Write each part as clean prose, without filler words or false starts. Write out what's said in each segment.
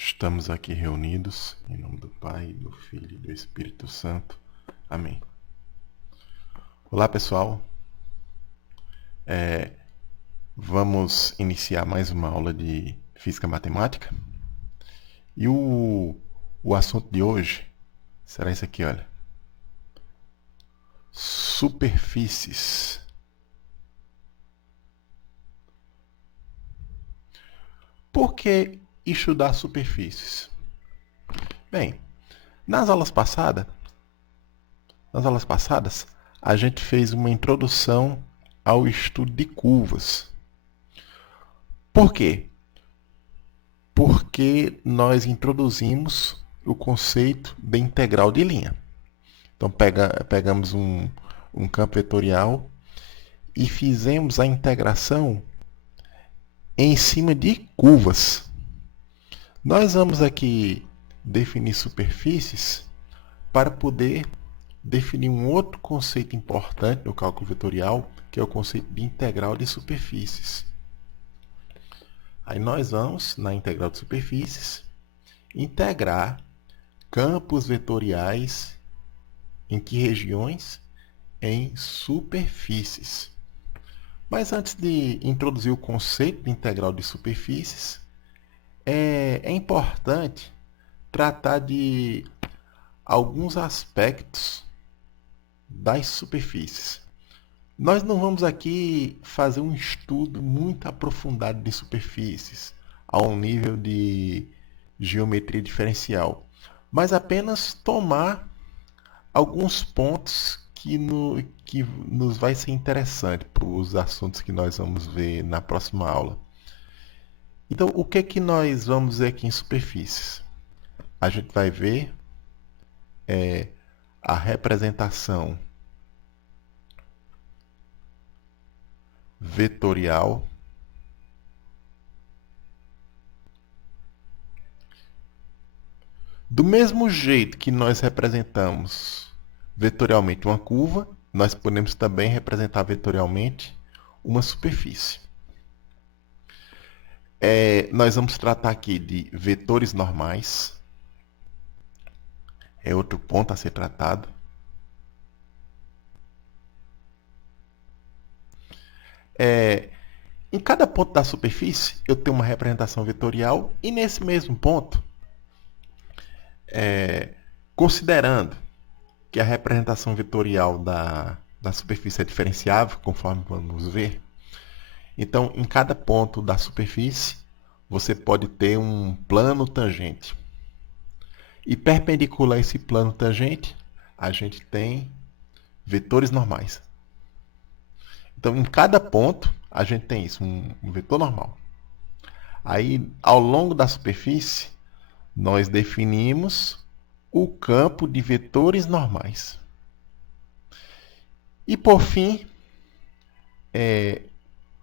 Estamos aqui reunidos em nome do Pai, do Filho e do Espírito Santo. Amém. Olá, pessoal. Vamos iniciar mais uma aula de Física Matemática. E o assunto de hoje será esse aqui, olha. Superfícies. Por que estudar superfícies? Bem, nas aulas passadas, a gente fez uma introdução ao estudo de curvas. Por quê? Porque nós introduzimos o conceito de integral de linha. Então pegamos um campo vetorial e fizemos a integração em cima de curvas. Nós vamos aqui definir superfícies para poder definir um outro conceito importante no cálculo vetorial, que é o conceito de integral de superfícies. Aí nós vamos, na integral de superfícies, integrar campos vetoriais em que regiões? Em superfícies. Mas antes de introduzir o conceito de integral de superfícies, é importante tratar de alguns aspectos das superfícies. Nós não vamos aqui fazer um estudo muito aprofundado de superfícies, a um nível de geometria diferencial, mas apenas tomar alguns pontos que nos vai ser interessante para os assuntos que nós vamos ver na próxima aula. Então, o que é que nós vamos ver aqui em superfícies? A gente vai ver a representação vetorial do mesmo jeito que nós representamos vetorialmente uma curva, nós podemos também representar vetorialmente uma superfície. Nós vamos tratar aqui de vetores normais, é outro ponto a ser tratado. Em cada ponto da superfície, eu tenho uma representação vetorial e nesse mesmo ponto, considerando que a representação vetorial da superfície é diferenciável, conforme vamos ver, então em cada ponto da superfície, você pode ter um plano tangente. E perpendicular a esse plano tangente, a gente tem vetores normais. Então, em cada ponto, a gente tem isso, um vetor normal. Aí, ao longo da superfície, nós definimos o campo de vetores normais. E, por fim,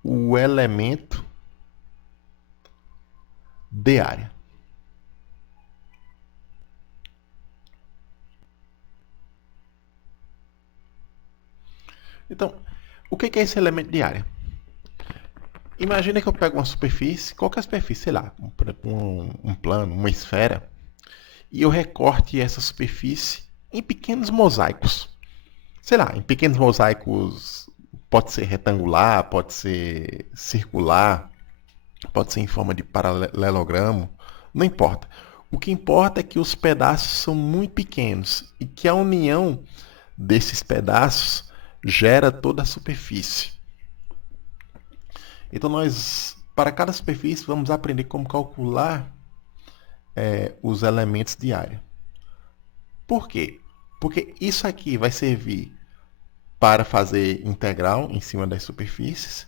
o elemento de área. Então, o que é esse elemento de área? Imagina que eu pego uma superfície, qualquer superfície, sei lá, um plano, uma esfera, e eu recorte essa superfície em pequenos mosaicos. Sei lá, em pequenos mosaicos, pode ser retangular, pode ser circular, pode ser em forma de paralelogramo, não importa. O que importa é que os pedaços são muito pequenos e que a união desses pedaços gera toda a superfície. Então nós, para cada superfície, vamos aprender como calcular os elementos de área. Por quê? Porque isso aqui vai servir para fazer integral em cima das superfícies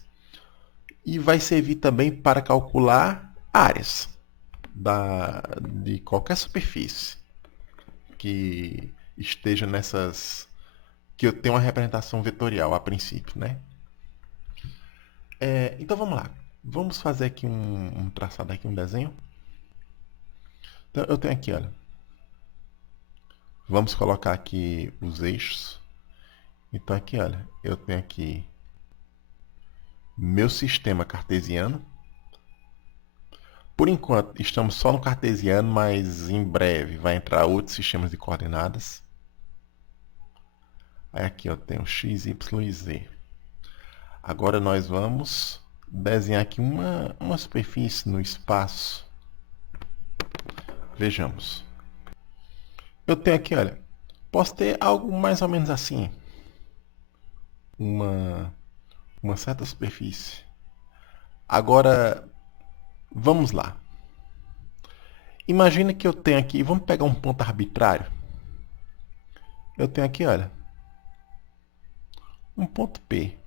e vai servir também para calcular áreas de qualquer superfície que esteja nessas, que eu tenho uma representação vetorial a princípio, né? Então vamos lá. Vamos fazer aqui um traçado aqui, um desenho. Então eu tenho aqui, olha. Vamos colocar aqui os eixos. Então aqui, olha, eu tenho aqui meu sistema cartesiano. Por enquanto, estamos só no cartesiano, mas em breve vai entrar outros sistemas de coordenadas. Aí aqui eu tenho x, y e z. Agora nós vamos desenhar aqui uma superfície no espaço. Vejamos. Eu tenho aqui, olha, posso ter algo mais ou menos assim. Uma certa superfície. Agora, vamos lá. Imagina que eu tenho aqui, vamos pegar um ponto arbitrário. Eu tenho aqui, olha, um ponto P.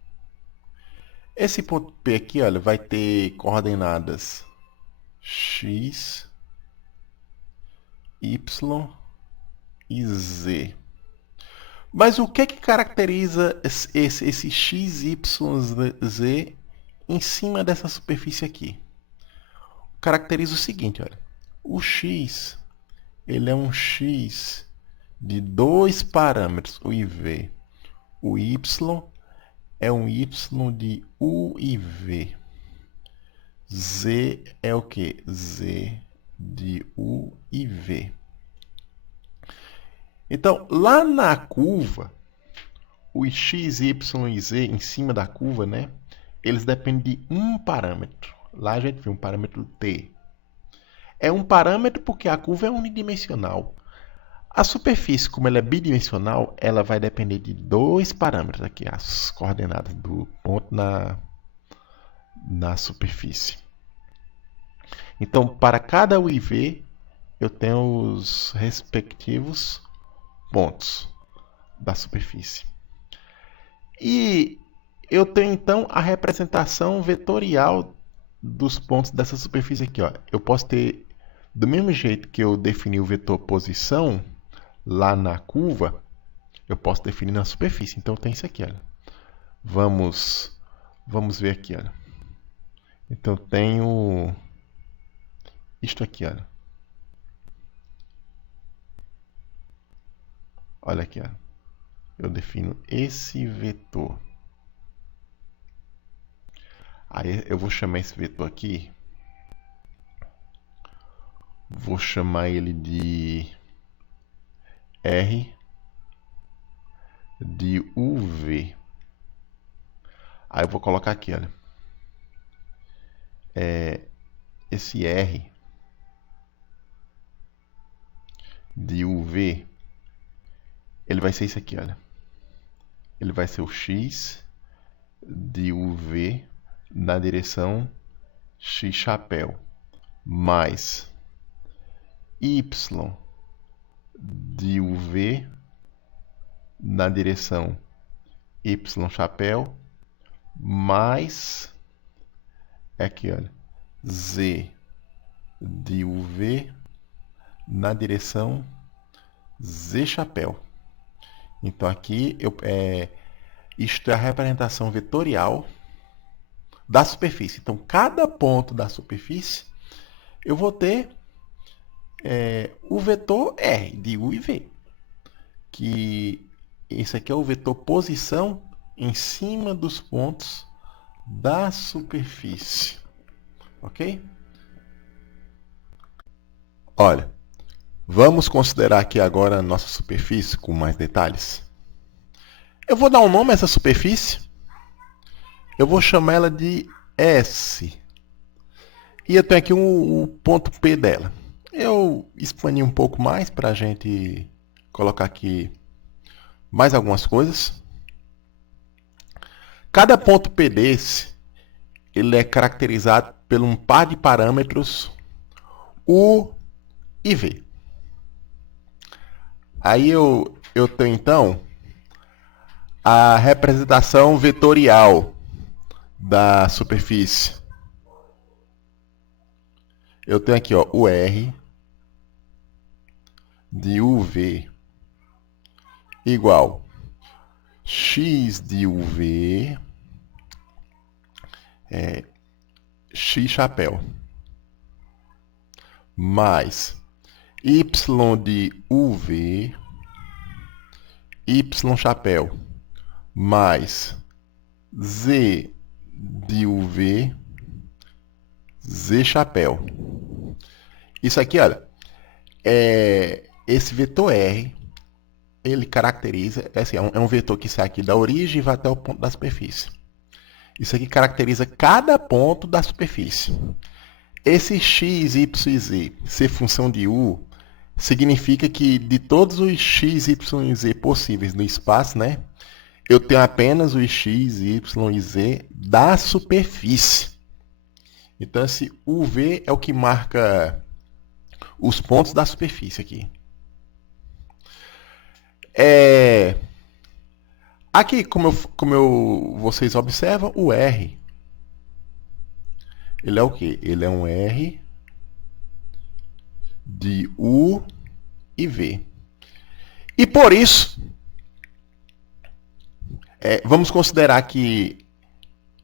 Esse ponto P aqui, olha, vai ter coordenadas x, y e z. Mas o que caracteriza esse x, y, z em cima dessa superfície aqui? Caracteriza o seguinte, olha. O x, ele é um x de dois parâmetros, u e v. O y é um y de u e v. Z é o que? Z de u e v. Então, lá na curva, os x, y e z em cima da curva, né? Eles dependem de um parâmetro. Lá a gente vê um parâmetro t. É um parâmetro porque a curva é unidimensional. A superfície, como ela é bidimensional, ela vai depender de dois parâmetros aqui, as coordenadas do ponto na superfície. Então, para cada u e v, eu tenho os respectivos pontos da superfície. E eu tenho, então, a representação vetorial dos pontos dessa superfície aqui. Ó. Eu posso ter, do mesmo jeito que eu defini o vetor posição, lá na curva, eu posso definir na superfície. Então tem isso aqui, olha. Vamos ver aqui, olha. Então tenho isto aqui, olha. Olha aqui, olha. Eu defino esse vetor. Aí eu vou chamar esse vetor aqui. Vou chamar ele de R de UV. Aí eu vou colocar aqui, olha. Esse R de UV, ele vai ser isso aqui, olha. Ele vai ser o X de UV na direção X chapéu, mais Y de UV na direção Y chapéu, mais aqui, olha, Z de UV na direção Z chapéu. Então aqui isto é a representação vetorial da superfície. Então cada ponto da superfície eu vou ter o vetor R de u e v, que esse aqui é o vetor posição em cima dos pontos da superfície, ok? Olha, vamos considerar aqui agora a nossa superfície com mais detalhes. Eu vou dar um nome a essa superfície. Eu vou chamar ela de S. E eu tenho aqui o ponto P dela. Eu expandi um pouco mais para a gente colocar aqui mais algumas coisas. Cada ponto P desse, ele é caracterizado por um par de parâmetros U e V. Aí eu tenho então a representação vetorial da superfície. Eu tenho aqui, ó, o R de UV igual x de UV x chapéu mais y de UV y chapéu mais z de UV Z chapéu. Isso aqui, olha, esse vetor R, ele caracteriza, assim, é um vetor que sai aqui da origem e vai até o ponto da superfície. Isso aqui caracteriza cada ponto da superfície. Esse x, y e z ser função de u significa que de todos os x, y e z possíveis no espaço, né, eu tenho apenas os x, y e z da superfície. Então, esse UV é o que marca os pontos da superfície aqui. Aqui, vocês observam, o R, ele é o quê? Ele é um R de U e V. E por isso, vamos considerar que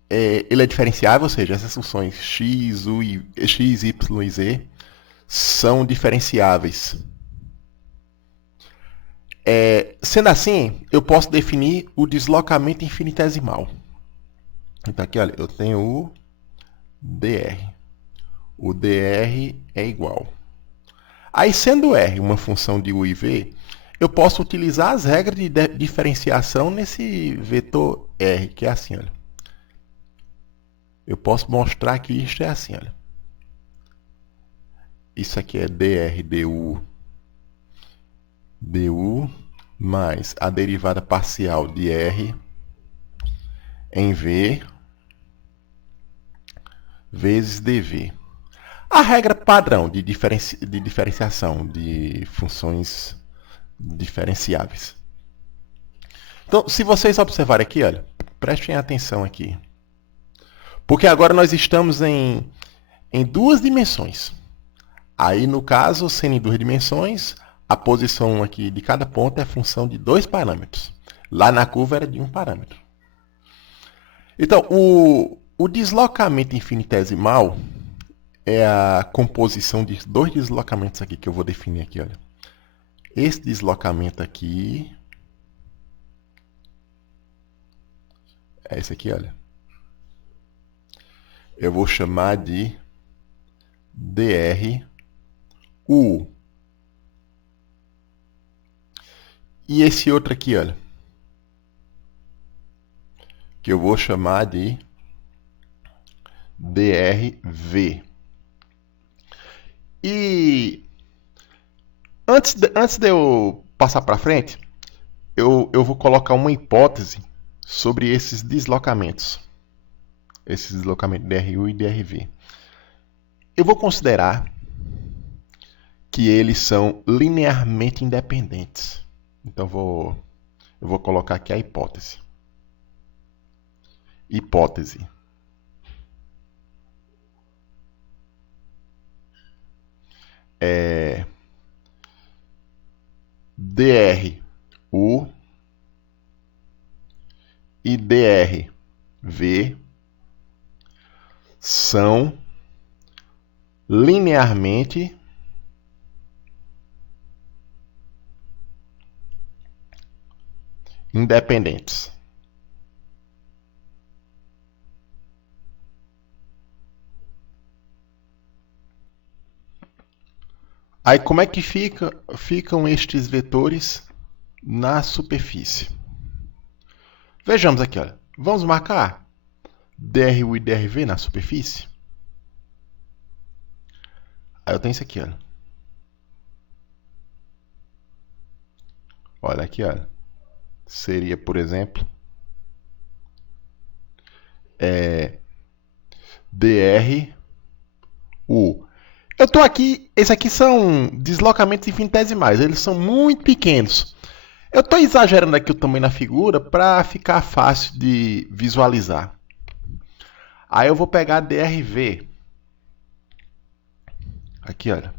ele é diferenciável, ou seja, essas funções x, y e z são diferenciáveis. Sendo assim, eu posso definir o deslocamento infinitesimal. Então aqui, olha, eu tenho o dr. O dr é igual. Aí, sendo R uma função de u e v, eu posso utilizar as regras de diferenciação nesse vetor R, que é assim, olha. Eu posso mostrar que isto é assim, olha. Isso aqui é dr du mais a derivada parcial de R em V vezes dV. A regra padrão de diferenciação de funções diferenciáveis. Então, se vocês observarem aqui, olha, prestem atenção aqui. Porque agora nós estamos em duas dimensões. Aí, no caso, sendo em duas dimensões, a posição aqui de cada ponto é função de 2 parâmetros. Lá na curva era de 1 parâmetro. Então, o deslocamento infinitesimal é a composição de 2 deslocamentos aqui que eu vou definir aqui, olha. Esse deslocamento aqui é esse aqui, olha. Eu vou chamar de dr U. E esse outro aqui, olha, que eu vou chamar de drV. E antes de eu passar para frente, eu vou colocar uma hipótese sobre esses deslocamentos. Esses deslocamentos DRU e DRV. Eu vou considerar que eles são linearmente independentes. Então, eu vou colocar aqui a hipótese. Hipótese. DRU e DRV são linearmente independentes. Aí, como é que ficam estes vetores na superfície? Vejamos aqui, olha. Vamos marcar DRU e DRV na superfície? Aí eu tenho isso aqui, olha. Olha aqui, olha. Seria, por exemplo, DRU. Eu estou aqui, esses aqui são deslocamentos infinitesimais, eles são muito pequenos. Eu estou exagerando aqui o tamanho da figura para ficar fácil de visualizar. Aí eu vou pegar DRV. Aqui, olha.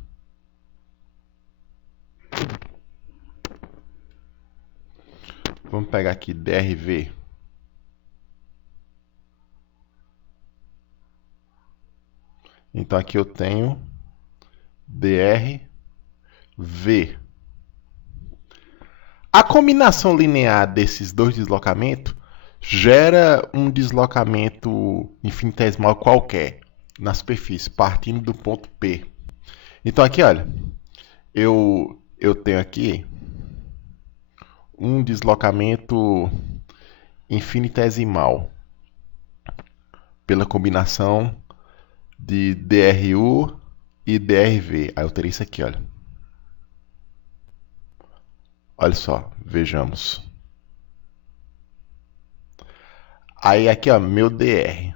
Vamos pegar aqui DRV. Então aqui eu tenho DRV. A combinação linear desses dois deslocamentos gera um deslocamento infinitesimal qualquer. na superfície, partindo do ponto P. Então aqui, olha, eu tenho aqui um deslocamento infinitesimal pela combinação de DRU e DRV. Aí eu teria isso aqui, olha. Olha só, vejamos. Aí aqui, ó, meu DR.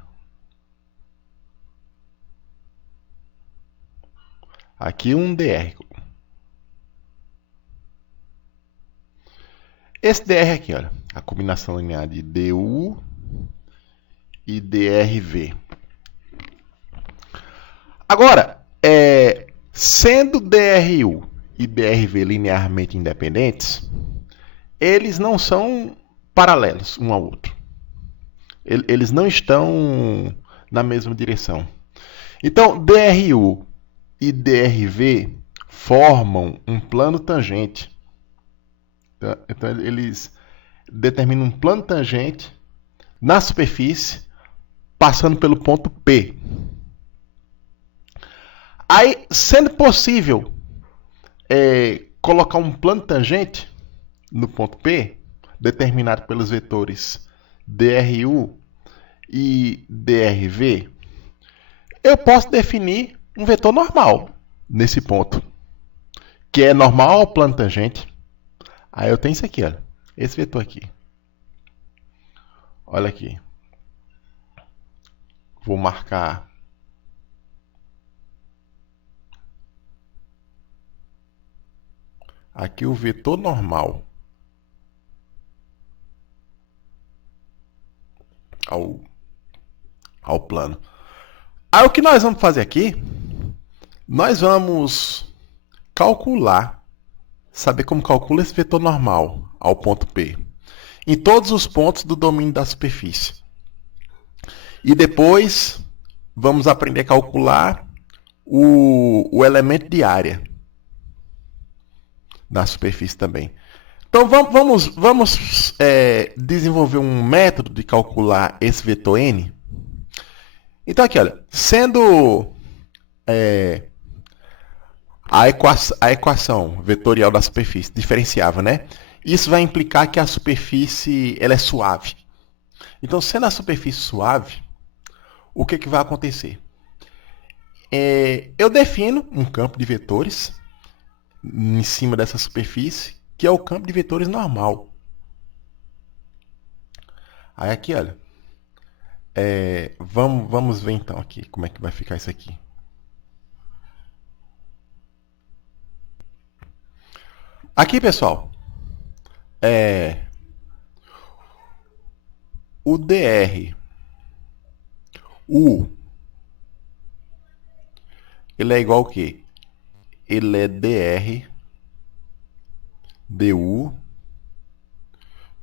Aqui um DR. Esse DR aqui, olha, a combinação linear de DU e DRV. Agora, sendo DRU e DRV linearmente independentes, eles não são paralelos um ao outro. Eles não estão na mesma direção. Então, DRU e DRV formam um plano tangente. Então, eles determinam um plano tangente na superfície, passando pelo ponto P. Aí, sendo possível colocar um plano tangente no ponto P, determinado pelos vetores DRU e DRV, eu posso definir um vetor normal nesse ponto, que é normal ao plano tangente. Aí eu tenho isso aqui, olha, esse vetor aqui. Olha aqui. Vou marcar aqui o vetor normal ao plano. Aí o que nós vamos fazer aqui? Nós vamos calcular, saber como calcula esse vetor normal ao ponto P, em todos os pontos do domínio da superfície. E depois vamos aprender a calcular o elemento de área na superfície também. Então vamos desenvolver um método de calcular esse vetor n. Então aqui, olha, sendo a equação vetorial da superfície diferenciável, né? Isso vai implicar que a superfície ela é suave. Então, sendo a superfície suave, o que vai acontecer? Eu defino um campo de vetores em cima dessa superfície, que é o campo de vetores normal. Aí aqui, olha, vamos ver então aqui como é que vai ficar isso aqui. Aqui, pessoal, o DR, ele é igual ao quê? Ele é DR DU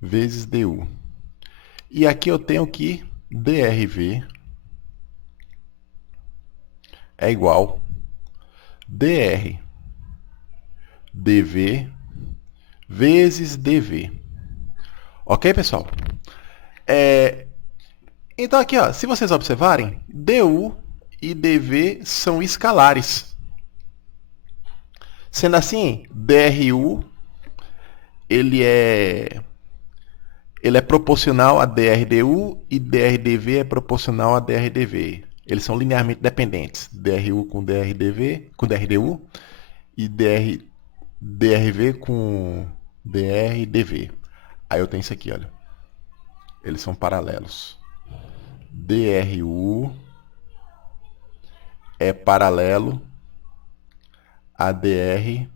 vezes DU. E aqui eu tenho que DRV é igual DR DV vezes DV. Ok, pessoal? Então aqui, ó, se vocês observarem, DU e DV são escalares. Sendo assim, DRU ele é proporcional a DRDU e DRDV é proporcional a DRDV. Eles são linearmente dependentes. DRU com DRDU e DRV com DRDV. Aí eu tenho isso aqui, olha. Eles são paralelos. DRU é paralelo a DRDU.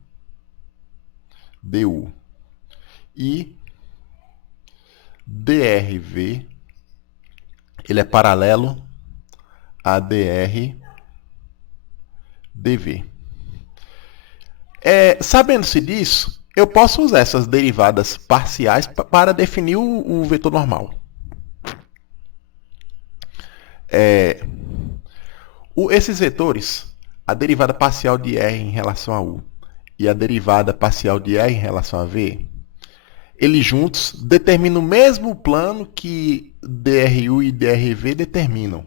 E DRV ele é paralelo a DRDV. Sabendo-se disso, eu posso usar essas derivadas parciais para definir o vetor normal. Esses vetores, a derivada parcial de R em relação a U e a derivada parcial de R em relação a V, eles juntos determinam o mesmo plano que DRU e DRV determinam.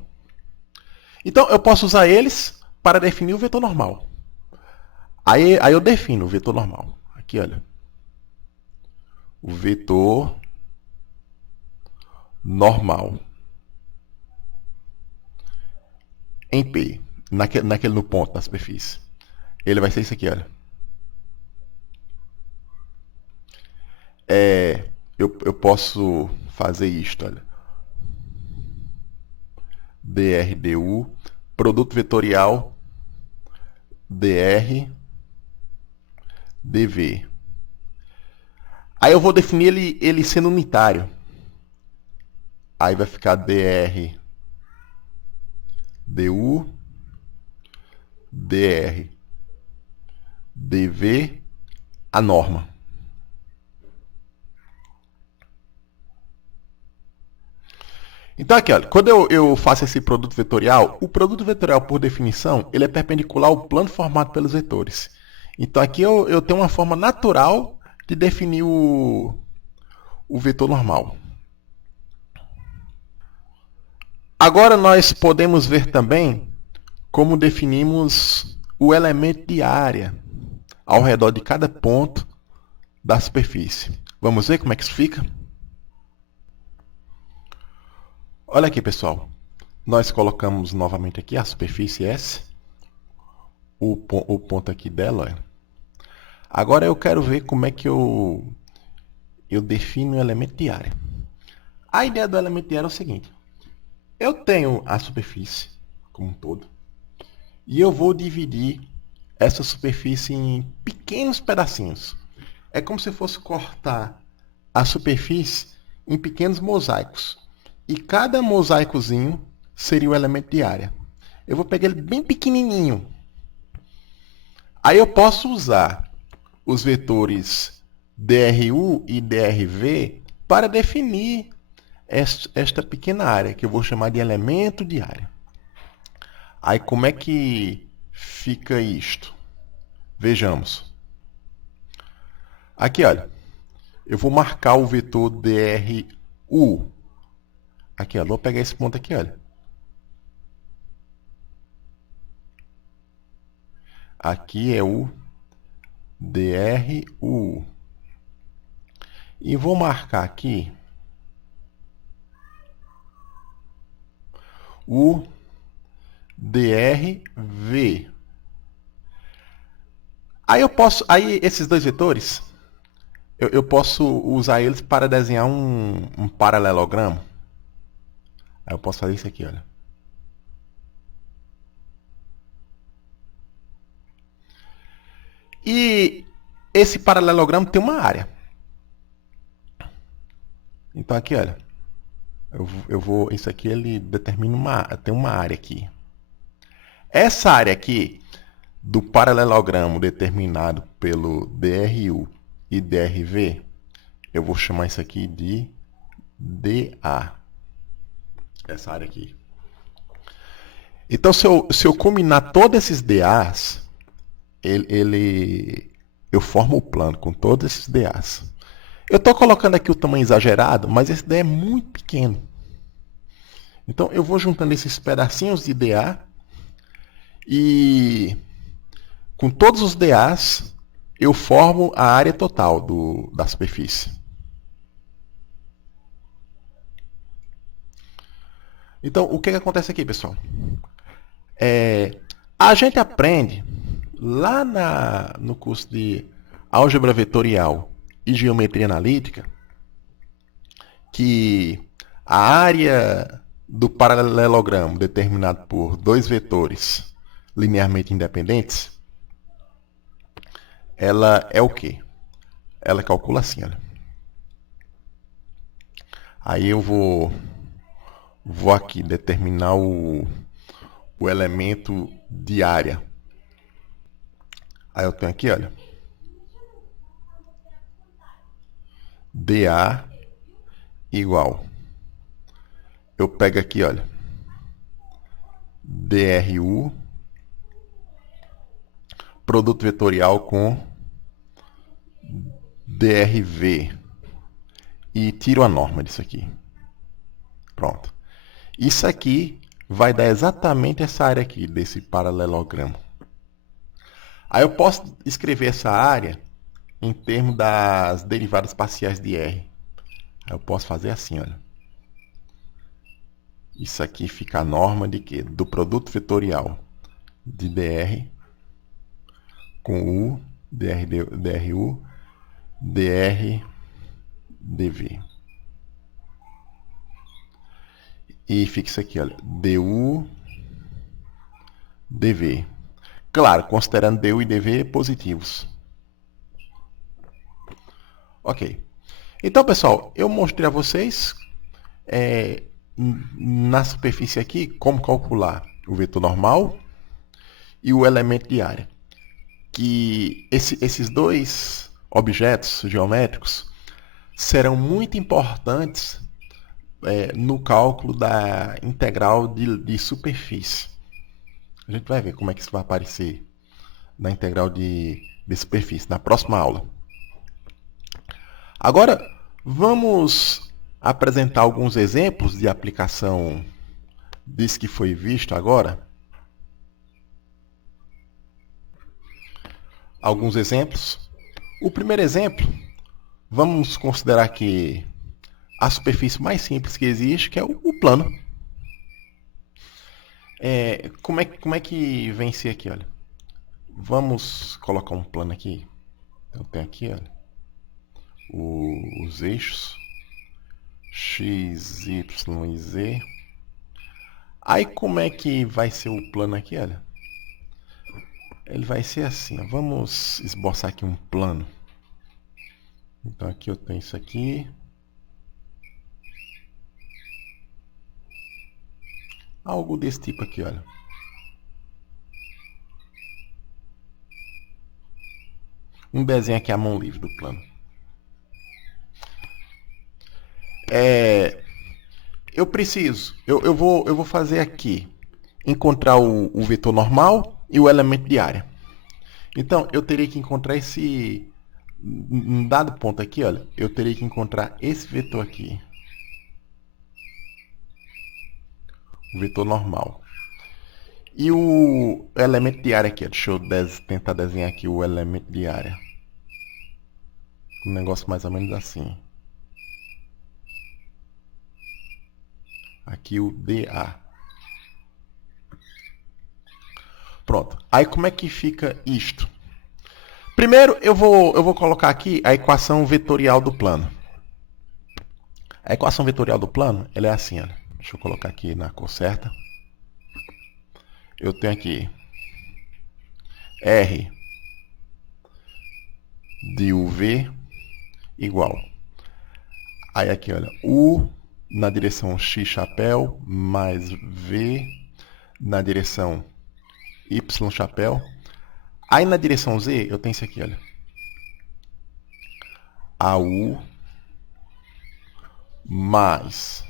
Então, eu posso usar eles para definir o vetor normal. Aí eu defino o vetor normal. Aqui, olha. O vetor normal em P, naquele no ponto da superfície. Ele vai ser isso aqui, olha. Eu posso fazer isto, olha. dr/du, produto vetorial dr dv. Aí eu vou definir ele sendo unitário. Aí vai ficar dr du dr dv a norma. Então aqui, olha, quando eu faço esse produto vetorial, o produto vetorial, por definição, ele é perpendicular ao plano formado pelos vetores. Então aqui eu tenho uma forma natural de definir o vetor normal. Agora nós podemos ver também como definimos o elemento de área ao redor de cada ponto da superfície. Vamos ver como é que isso fica? Olha aqui, pessoal. Nós colocamos novamente aqui a superfície S, o ponto aqui dela. Agora eu quero ver como é que eu defino o elemento de área. A ideia do elemento de área é o seguinte. Eu tenho a superfície como um todo e eu vou dividir essa superfície em pequenos pedacinhos. É como se fosse cortar a superfície em pequenos mosaicos. E cada mosaicozinho seria o elemento de área. Eu vou pegar ele bem pequenininho. Aí eu posso usar os vetores dru e drv para definir esta pequena área, que eu vou chamar de elemento de área. Aí como é que fica isto? Vejamos. Aqui, olha. Eu vou marcar o vetor dru. Aqui, ó, vou pegar esse ponto aqui, olha. Aqui é o dru. E vou marcar aqui o drv. Aí esses dois vetores, eu posso usar eles para desenhar um paralelogramo. Aí eu posso fazer isso aqui, olha. E esse paralelogramo tem uma área. Então aqui, olha. Isso aqui ele determina tem uma área aqui. Essa área aqui do paralelogramo determinado pelo dru e drv, eu vou chamar isso aqui de dA. Essa área aqui. Então, se eu combinar todos esses dAs, eu formo o plano com todos esses dAs. Eu estou colocando aqui o tamanho exagerado, mas esse dA é muito pequeno. Então, eu vou juntando esses pedacinhos de dA e com todos os dAs, eu formo a área total da superfície. Então, o que acontece aqui, pessoal? A gente aprende lá no curso de álgebra vetorial e geometria analítica que a área do paralelogramo determinado por dois vetores linearmente independentes, ela é o quê? Ela calcula assim, olha. Aí eu vou aqui determinar o elemento de área. Aí eu tenho aqui, olha. dA igual. Eu pego aqui, olha. dru, produto vetorial com drv. E tiro a norma disso aqui. Pronto. Isso aqui vai dar exatamente essa área aqui, desse paralelogramo. Aí eu posso escrever essa área em termos das derivadas parciais de R. Aí eu posso fazer assim, olha. Isso aqui fica a norma de quê? Do produto vetorial de dr com u, dru, dr, dv. E fica isso aqui, olha, du, dv. Claro, considerando du e dv positivos. Ok. Então, pessoal, eu mostrei a vocês na superfície aqui como calcular o vetor normal e o elemento de área. Que esses dois objetos geométricos serão muito importantes no cálculo da integral de superfície. A gente vai ver como é que isso vai aparecer na integral de superfície, na próxima aula. Agora, vamos apresentar alguns exemplos de aplicação disso que foi visto agora. Alguns exemplos. O primeiro exemplo, vamos considerar que a superfície mais simples que existe, que é o plano. Como é que vem ser aqui, olha? Vamos colocar um plano aqui. Eu tenho aqui, olha, os eixos x, y e z. Aí como é que vai ser o plano aqui, olha? Ele vai ser assim, ó. Vamos esboçar aqui um plano. Então aqui eu tenho isso aqui. Algo desse tipo aqui, olha. Um desenho aqui à mão livre do plano. Eu vou fazer aqui, encontrar o vetor normal e o elemento de área. Então, eu teria que encontrar um dado ponto aqui, olha, eu teria que encontrar esse vetor aqui. O vetor normal. E o elemento de área aqui, deixa eu tentar desenhar aqui o elemento de área. Um negócio mais ou menos assim. Aqui o dA. Pronto. Aí como é que fica isto? Primeiro eu vou colocar aqui a equação vetorial do plano. A equação vetorial do plano, ela é assim, olha. Deixa eu colocar aqui na cor certa. Eu tenho aqui R de UV igual. Aí aqui, olha, U na direção X chapéu mais V na direção Y chapéu. Aí na direção Z eu tenho isso aqui, olha. AU mais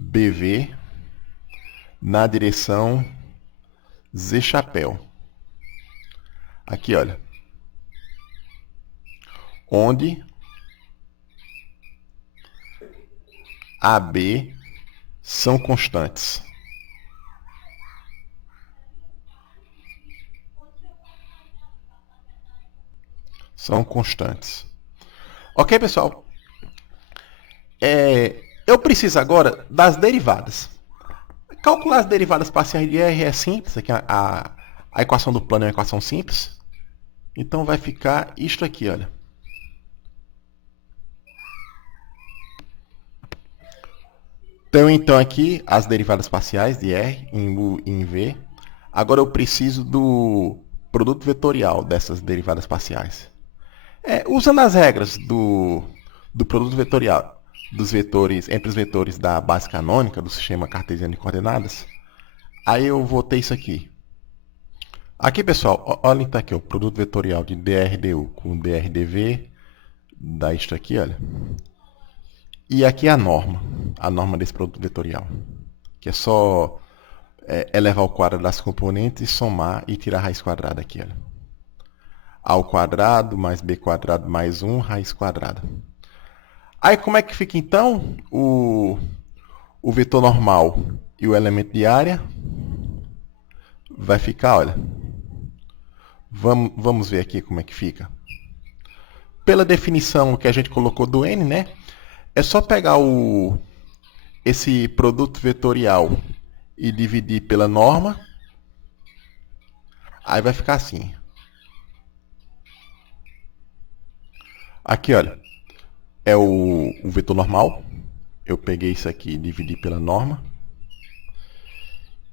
BV na direção Z chapéu. Aqui, olha. Onde AB são constantes. São constantes. Ok, pessoal? Eu preciso agora das derivadas. Calcular as derivadas parciais de R é simples. Aqui a equação do plano é uma equação simples. Então vai ficar isto aqui, olha. Tenho então aqui as derivadas parciais de R em U e em V. Agora eu preciso do produto vetorial dessas derivadas parciais. Usando as regras do produto vetorial dos vetores entre os vetores da base canônica do sistema cartesiano de coordenadas, aí eu vou ter isso aqui. Aqui, pessoal, olha então aqui o produto vetorial de dr/du com dr/dv, dá isto aqui, olha. E aqui a norma desse produto vetorial, que é só elevar ao quadrado das componentes, somar e tirar a raiz quadrada aqui, olha. A ao quadrado mais b quadrado mais 1 raiz quadrada. Aí como é que fica então o o vetor normal e o elemento de área vai ficar, olha. Vamos ver aqui como é que fica. Pela definição que a gente colocou do n, né? É só pegar esse produto vetorial e dividir pela norma. Aí vai ficar assim. Aqui, olha, é o vetor normal. Eu peguei isso aqui e dividi pela norma.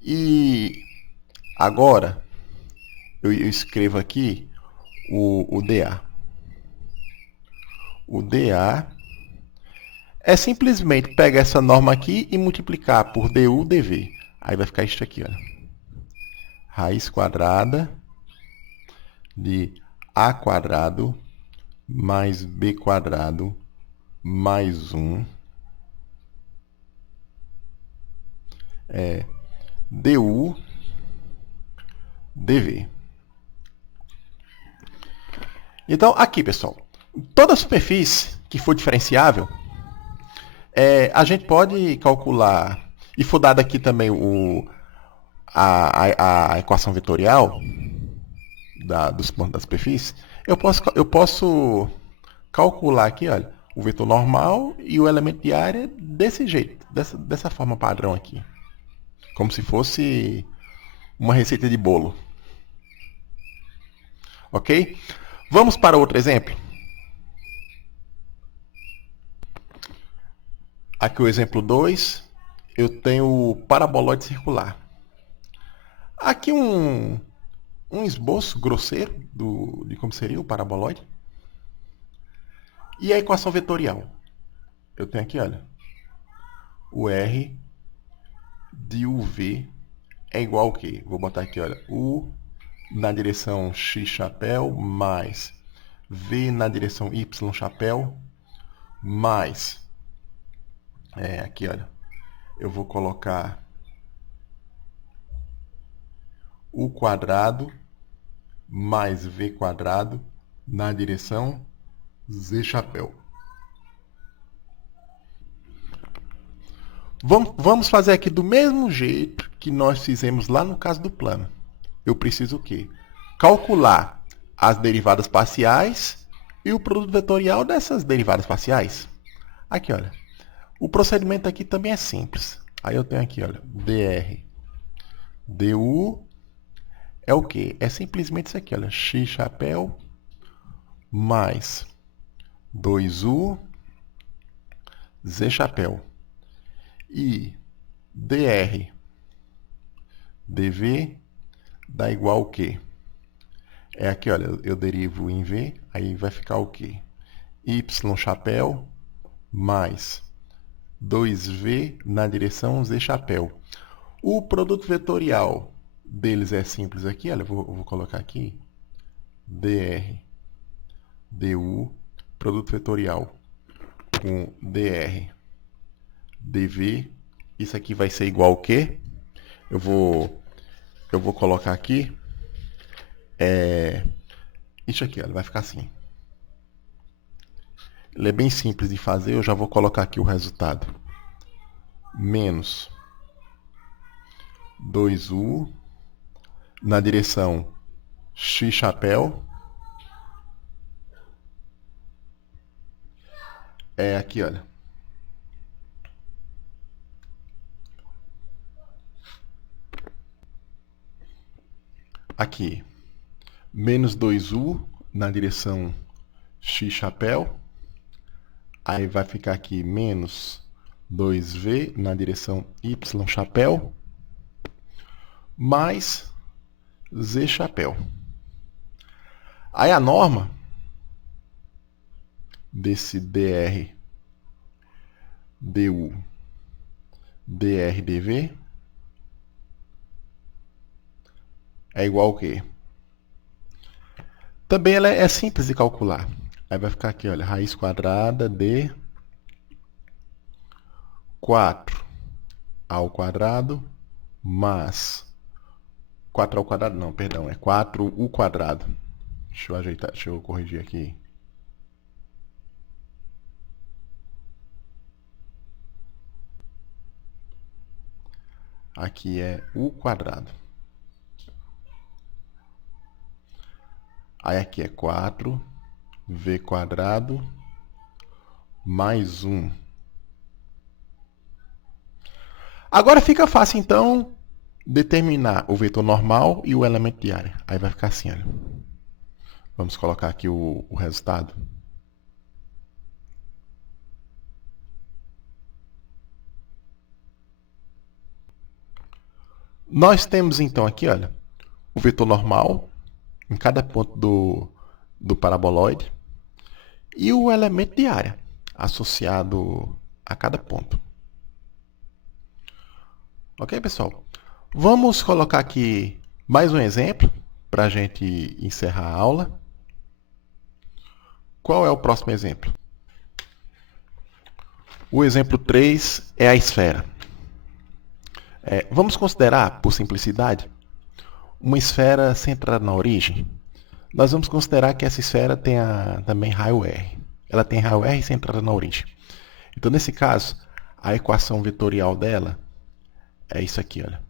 E agora eu escrevo aqui o dA. O dA é simplesmente pegar essa norma aqui e multiplicar por du dv. Aí vai ficar isso aqui, olha. Raiz quadrada de a quadrado mais b quadrado mais 1 du dv. Então, aqui, pessoal, toda superfície que for diferenciável, a gente pode calcular, e for dado aqui também a equação vetorial dos pontos da superfície, eu posso calcular aqui, olha, o vetor normal e o elemento de área desse jeito, dessa forma padrão aqui. Como se fosse uma receita de bolo. Ok? Vamos para outro exemplo? Aqui o exemplo 2, eu tenho o paraboloide circular. Aqui um esboço grosseiro de como seria o paraboloide. E a equação vetorial? Eu tenho aqui, olha, o R de UV é igual ao quê? Vou botar aqui, olha, U na direção X chapéu mais V na direção Y chapéu mais... aqui, olha, eu vou colocar U quadrado mais V quadrado na direção Z chapéu. Vamos fazer aqui do mesmo jeito que nós fizemos lá no caso do plano. Eu preciso o quê? Calcular as derivadas parciais e o produto vetorial dessas derivadas parciais. Aqui, olha. O procedimento aqui também é simples. Aí eu tenho aqui, olha, dr du é o quê? É simplesmente isso aqui, olha, x chapéu mais 2u z chapéu. E dr dv dá igual ao quê? É aqui, olha, eu derivo em v, aí vai ficar o quê? Y chapéu mais 2v na direção z chapéu. O produto vetorial deles é simples aqui, olha, eu vou colocar aqui dr du, produto vetorial com dr dv, isso aqui vai ser igual ao quê? Eu vou colocar aqui, isso aqui, olha, vai ficar assim. Ele é bem simples de fazer, eu já vou colocar aqui o resultado. Menos 2u na direção x chapéu. Aqui, olha. Aqui, menos 2u na direção x chapéu. Aí vai ficar aqui menos 2v na direção y chapéu, mais z chapéu. Aí a norma desse dr du dr dv é igual ao quê? Também ela é simples de calcular. Aí vai ficar aqui, olha, raiz quadrada de 4 ao quadrado mais 4 ao quadrado, não, perdão, é 4u quadrado. Deixa eu ajeitar, deixa eu corrigir aqui. Aqui é u quadrado. Aí aqui é 4v quadrado mais 1. Agora fica fácil, então, determinar o vetor normal e o elemento de área. Aí vai ficar assim, olha. Vamos colocar aqui o resultado. Nós temos, então, aqui, olha, o vetor normal em cada ponto do paraboloide e o elemento de área associado a cada ponto. Ok, pessoal? Vamos colocar aqui mais um exemplo para a gente encerrar a aula. Qual é o próximo exemplo? O exemplo 3 é a esfera. Vamos considerar, por simplicidade, uma esfera centrada na origem. Nós vamos considerar que essa esfera tenha também raio R. Ela tem raio R centrada na origem. Então, nesse caso, a equação vetorial dela é isso aqui, olha.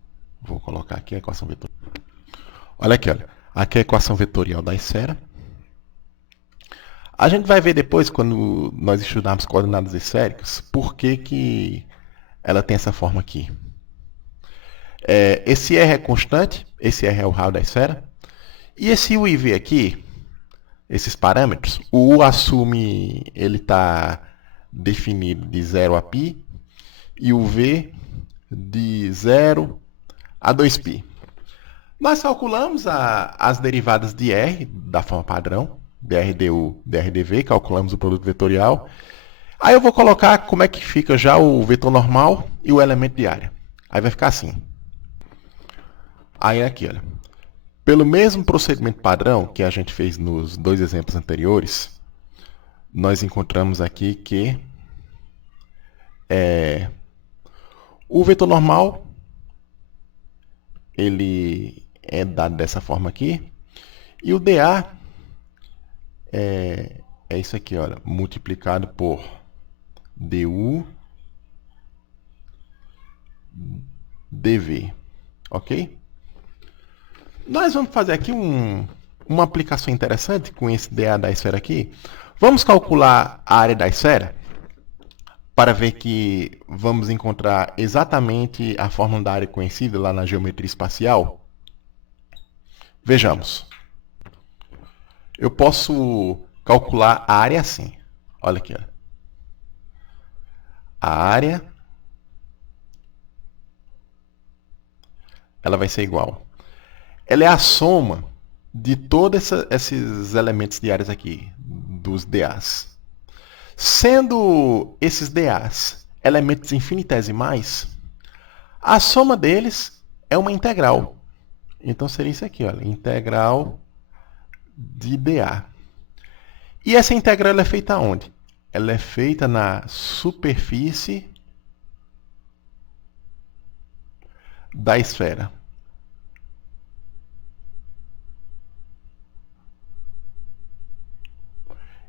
Vou colocar aqui a equação vetorial. Olha aqui, olha. Aqui é a equação vetorial da esfera. A gente vai ver depois, quando nós estudarmos coordenadas esféricas, por que ela tem essa forma aqui. Esse R é constante, esse R é o raio da esfera. E esse U e V aqui, esses parâmetros, o U assume, ele está definido de 0 a π, e o V de 0 a 2π. Nós calculamos as derivadas de R, da forma padrão, dr du, dr dv, calculamos o produto vetorial. Aí eu vou colocar como é que fica já o vetor normal e o elemento de área. Aí vai ficar assim. Aí aqui, olha. Pelo mesmo procedimento padrão que a gente fez nos dois exemplos anteriores, nós encontramos aqui que o vetor normal ele é dado dessa forma aqui, e o dA é isso aqui, olha, multiplicado por du dv, ok? Nós vamos fazer aqui uma aplicação interessante com esse dA da esfera aqui. Vamos calcular a área da esfera para ver que vamos encontrar exatamente a fórmula da área conhecida lá na geometria espacial. Vejamos. Eu posso calcular a área assim. Olha aqui. Olha. A área ela vai ser igual. Ela é a soma de todos esses elementos de áreas aqui, dos dAs. Sendo esses dAs elementos infinitesimais, a soma deles é uma integral. Então seria isso aqui, olha, integral de dA. E essa integral ela é feita onde? Ela é feita na superfície da esfera.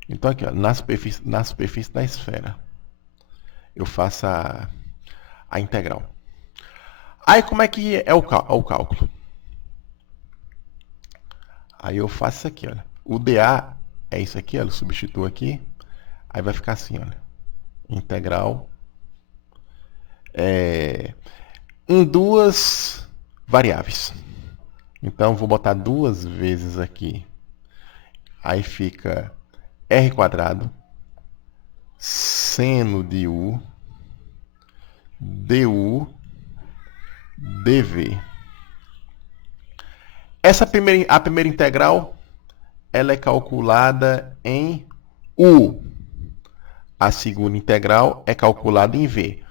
Então aqui, ó, na superfície da esfera, eu faço a integral. Aí como é que é o cálculo? Aí eu faço isso aqui, olha. O dA é isso aqui, olha, eu substituo aqui. Aí vai ficar assim, olha. Integral em duas variáveis. Então vou botar duas vezes aqui. Aí fica r quadrado seno de u du dv. A primeira integral ela é calculada em u. A segunda integral é calculada em v.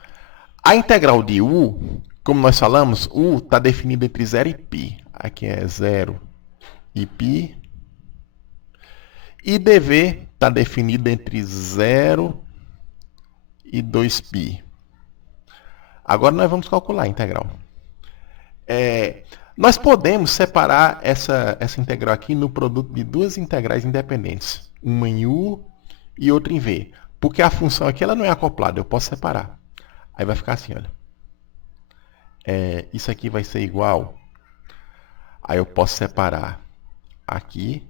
A integral de u, como nós falamos, u está definida entre 0 e π. Aqui é 0 e π. E dv está definido entre 0 e 2π. Agora nós vamos calcular a integral. Nós podemos separar essa integral aqui no produto de duas integrais independentes. Uma em u e outra em v. Porque a função aqui ela não é acoplada, eu posso separar. Aí vai ficar assim, olha. isso aqui vai ser igual. Aí eu posso separar aqui.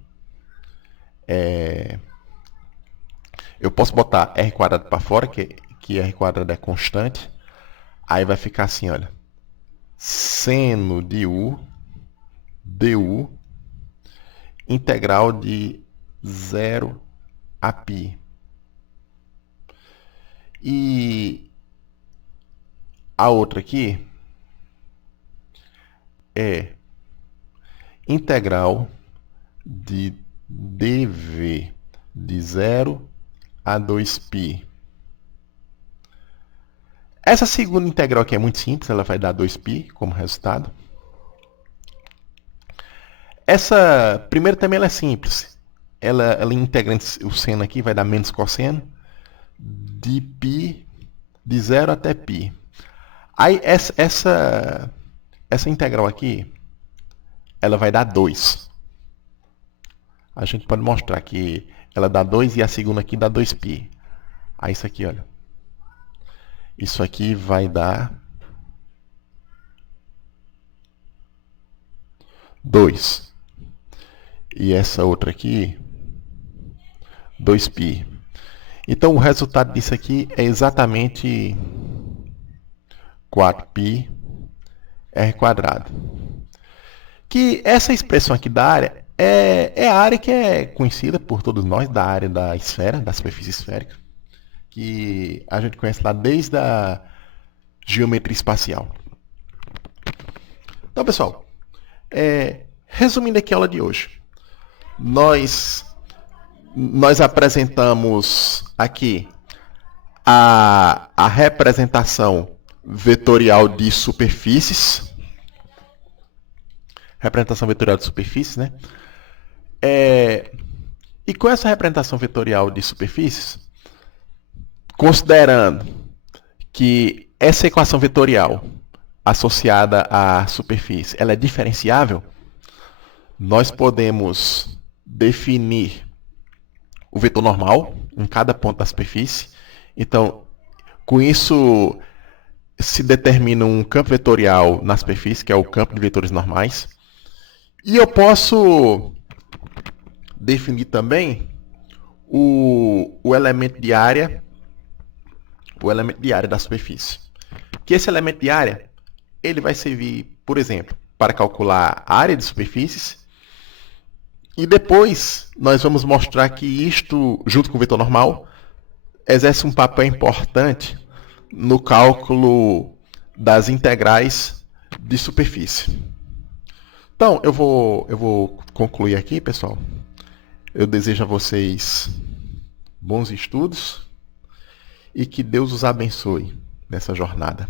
Eu posso botar r quadrado para fora, que r quadrado é constante. Aí vai ficar assim, olha. Seno de u du integral de 0 a π. E a outra aqui é integral de dv de 0 a 2π. Essa segunda integral aqui é muito simples, ela vai dar 2π como resultado. Essa primeira também ela é simples. Ela integrando o seno aqui vai dar menos cosseno de π de 0 até π. Aí essa integral aqui, ela vai dar 2. A gente pode mostrar que ela dá 2 e a segunda aqui dá 2π. Aí isso aqui, olha. Isso aqui vai dar 2. E essa outra aqui, 2π. Então o resultado disso aqui é exatamente 4π r quadrado. Que essa expressão aqui da área é a área que é conhecida por todos nós, da área da esfera, da superfície esférica, que a gente conhece lá desde a geometria espacial. Então, pessoal, resumindo aqui a aula de hoje, nós apresentamos aqui a representação vetorial de superfícies. Representação vetorial de superfícies, né? E com essa representação vetorial de superfícies, considerando que essa equação vetorial associada à superfície ela é diferenciável, nós podemos definir o vetor normal em cada ponto da superfície. Então, com isso, se determina um campo vetorial na superfície, que é o campo de vetores normais. E eu posso definir também o elemento de área, da superfície. Que esse elemento de área, ele vai servir, por exemplo, para calcular a área de superfícies. E depois nós vamos mostrar que isto, junto com o vetor normal, exerce um papel importante no cálculo das integrais de superfície. Então, eu vou concluir aqui, pessoal. Eu desejo a vocês bons estudos e que Deus os abençoe nessa jornada.